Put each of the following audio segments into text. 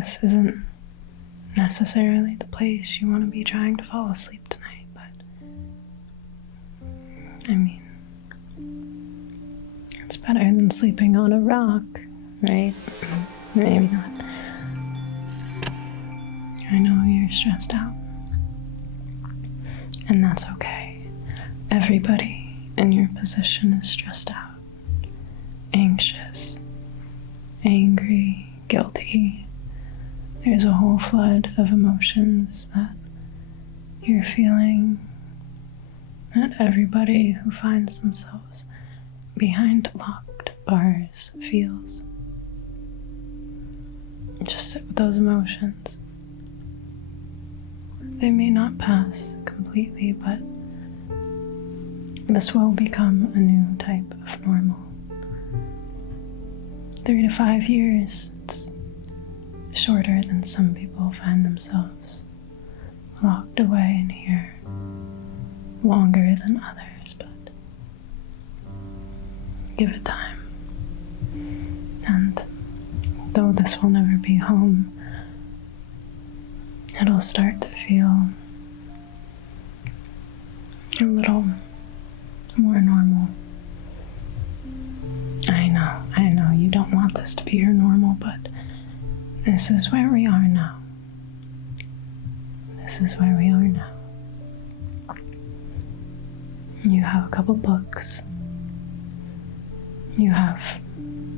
this isn't necessarily the place you want to be trying to fall asleep tonight, but I mean, it's better than sleeping on a rock, right? Maybe not. I know you're stressed out, and that's okay. Everybody in your position is stressed out, anxious, angry, guilty. There's a whole flood of emotions that you're feeling, that everybody who finds themselves behind locked bars feels. Just sit with those emotions. They may not pass completely, but this will become a new type of normal. 3 to 5 years, it's shorter than some people find themselves locked away in here, longer than others, but give it time. And though this will never be home, it'll start to feel a little more normal. I know you don't want this to be your normal, but this is where we are now. This is where we are now. You have a couple books. You have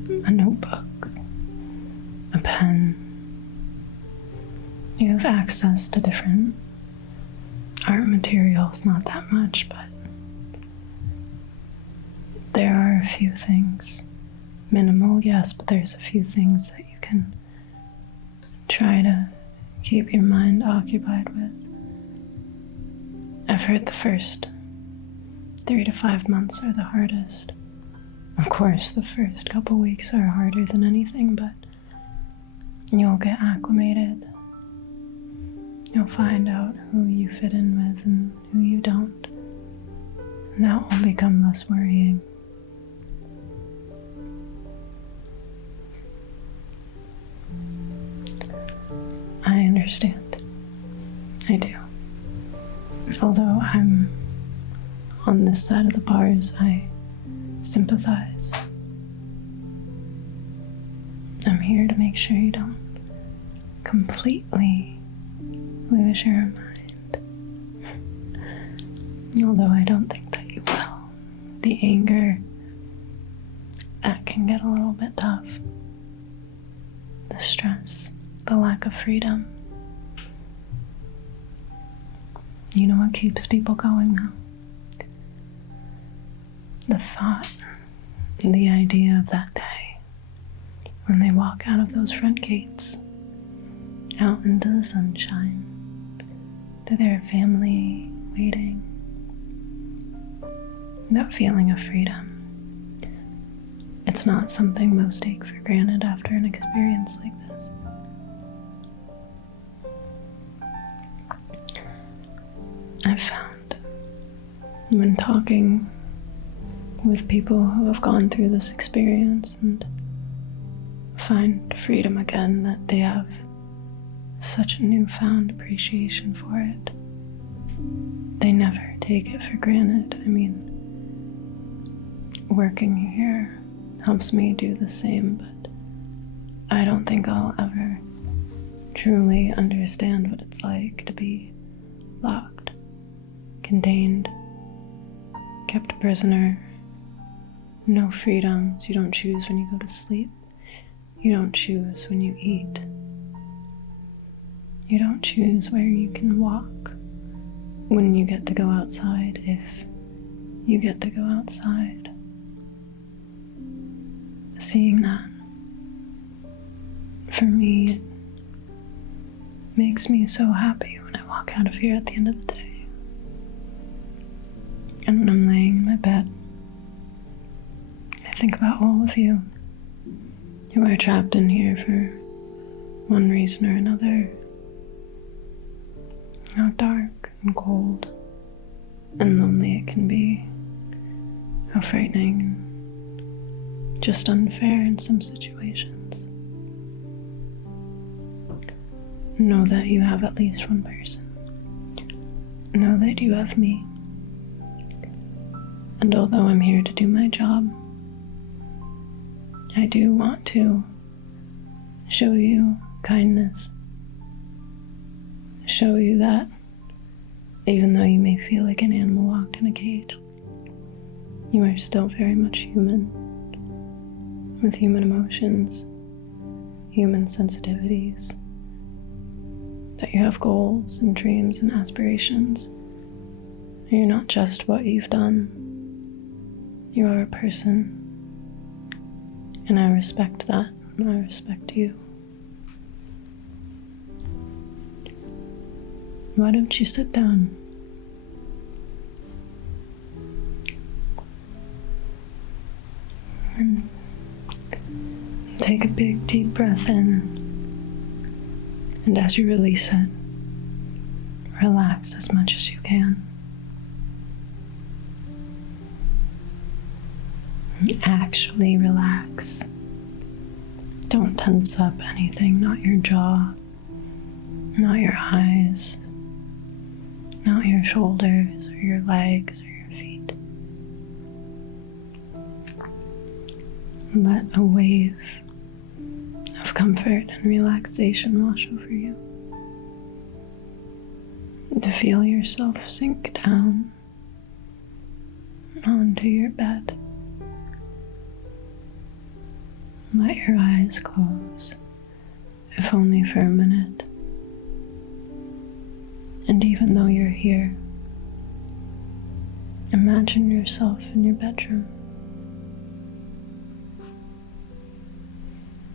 a notebook, a pen. You have access to different art materials, not that much, but there are a few things. Minimal, yes, but there's a few things that you can try to keep your mind occupied with. I've heard the first 3 to 5 months are the hardest. Of course, the first couple weeks are harder than anything, but you'll get acclimated. You'll find out who you fit in with and who you don't. And that will become less worrying. I understand. I do. Although I'm on this side of the bars, I sympathize. I'm here to make sure you don't completely lose your mind. Although I don't think that you will. The anger, that can get a little bit tough. The stress, the lack of freedom. You know what keeps people going though? The thought, the idea of that day when they walk out of those front gates, out into the sunshine, to their family waiting. That feeling of freedom. It's not something most take for granted after an experience like this. I've found when talking with people who have gone through this experience and find freedom again, that they have such a newfound appreciation for it. They never take it for granted. I mean, working here helps me do the same, but I don't think I'll ever truly understand what it's like to be locked, contained, kept prisoner, no freedoms. You don't choose when you go to sleep. You don't choose when you eat. You don't choose where you can walk, when you get to go outside, if you get to go outside. Seeing that, for me, it makes me so happy when I walk out of here at the end of the day. And when I'm laying in my bed, I think about all of you who are trapped in here for one reason or another. How dark and cold and lonely it can be. How frightening and just unfair in some situations. Know that you have at least one person. Know that you have me. And although I'm here to do my job, I do want to show you kindness. Show you that even though you may feel like an animal locked in a cage, you are still very much human, with human emotions, human sensitivities, that you have goals and dreams and aspirations. You're not just what you've done. You are a person, and I respect that, and I respect you. Why don't you sit down? And take a big, deep breath in. And as you release it, relax as much as you can. Actually relax. Don't tense up anything, not your jaw, not your eyes, not your shoulders or your legs or your feet. Let a wave of comfort and relaxation wash over you. To feel yourself sink down onto your bed. Let your eyes close, if only for a minute. And even though you're here, imagine yourself in your bedroom.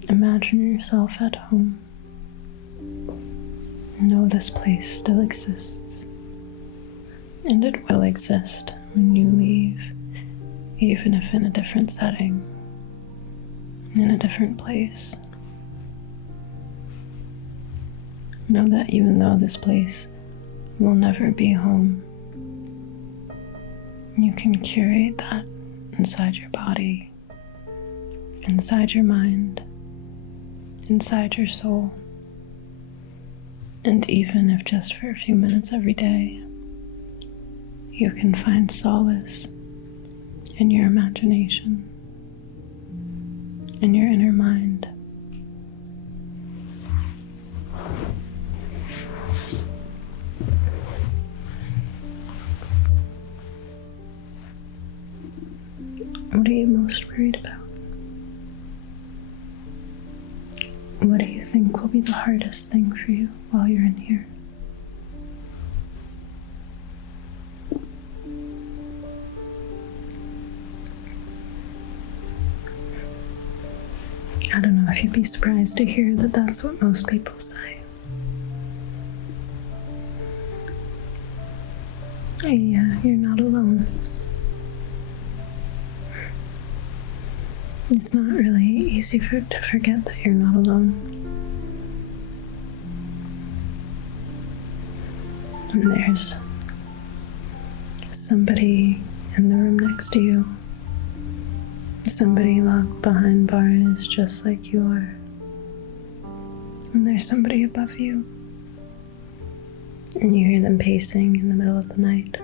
Imagine yourself at home. Know this place still exists, and it will exist when you leave, even if in a different setting, in a different place. Know that even though this place will never be home, you can curate that inside your body, inside your mind, inside your soul. And even if just for a few minutes every day, you can find solace in your imagination, in your inner mind. What are you most worried about? What do you think will be the hardest thing for you while you're in here? I don't know if you'd be surprised to hear that that's what most people say. Yeah, you're not alone. It's not really easy to forget that you're not alone. And there's somebody in the room next to you. Somebody locked behind bars just like you are. And there's somebody above you. And you hear them pacing in the middle of the night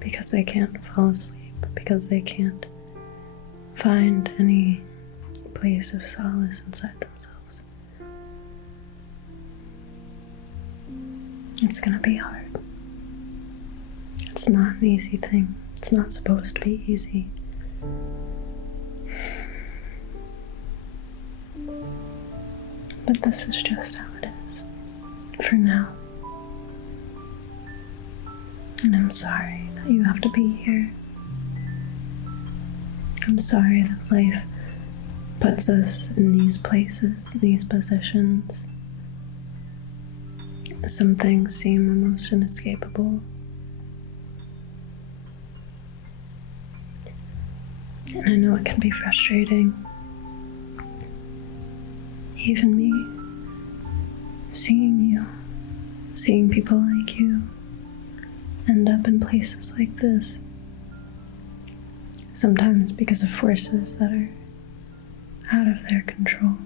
because they can't fall asleep, because they can't find any place of solace inside themselves. It's gonna be hard. It's not an easy thing. It's not supposed to be easy. But this is just how it is, for now. And I'm sorry that you have to be here. I'm sorry that life puts us in these places, these positions. Some things seem almost inescapable. And I know it can be frustrating. Even me, seeing people like you end up in places like this. Sometimes because of forces that are out of their control.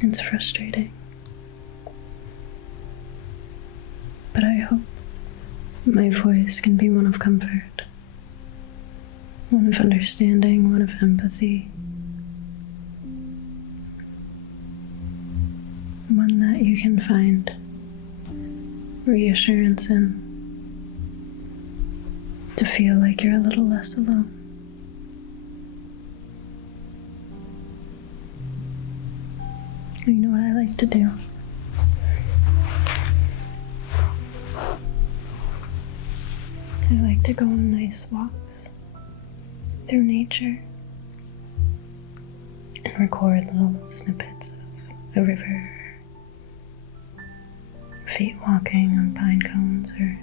It's frustrating. My voice can be one of comfort, one of understanding, one of empathy, one that you can find reassurance in, to feel like you're a little less alone. You know what I like to do? I like to go on nice walks through nature and record little snippets of a river, feet walking on pine cones or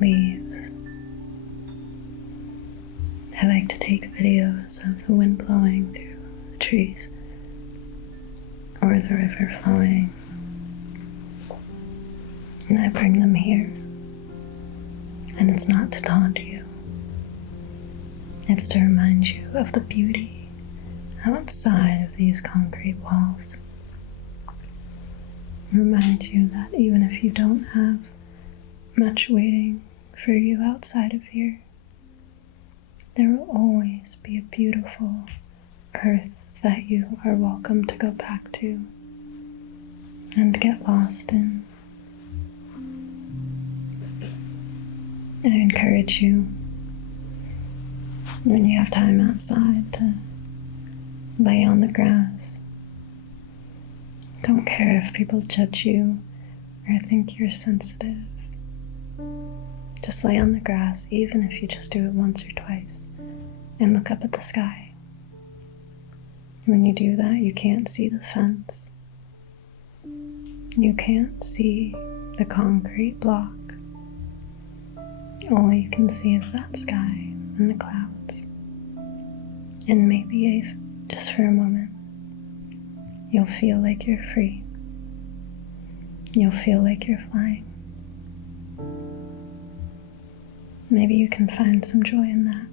leaves. I like to take videos of the wind blowing through the trees or the river flowing, and I bring them here. And it's not to taunt you, it's to remind you of the beauty outside of these concrete walls. Remind you that even if you don't have much waiting for you outside of here, there will always be a beautiful earth that you are welcome to go back to and get lost in. I encourage you, when you have time outside, to lay on the grass. Don't care if people judge you or think you're sensitive. Just lay on the grass, even if you just do it once or twice, and look up at the sky. When you do that, you can't see the fence. You can't see the concrete block. All you can see is that sky and the clouds. And maybe just for a moment, you'll feel like you're free. You'll feel like you're flying. Maybe you can find some joy in that.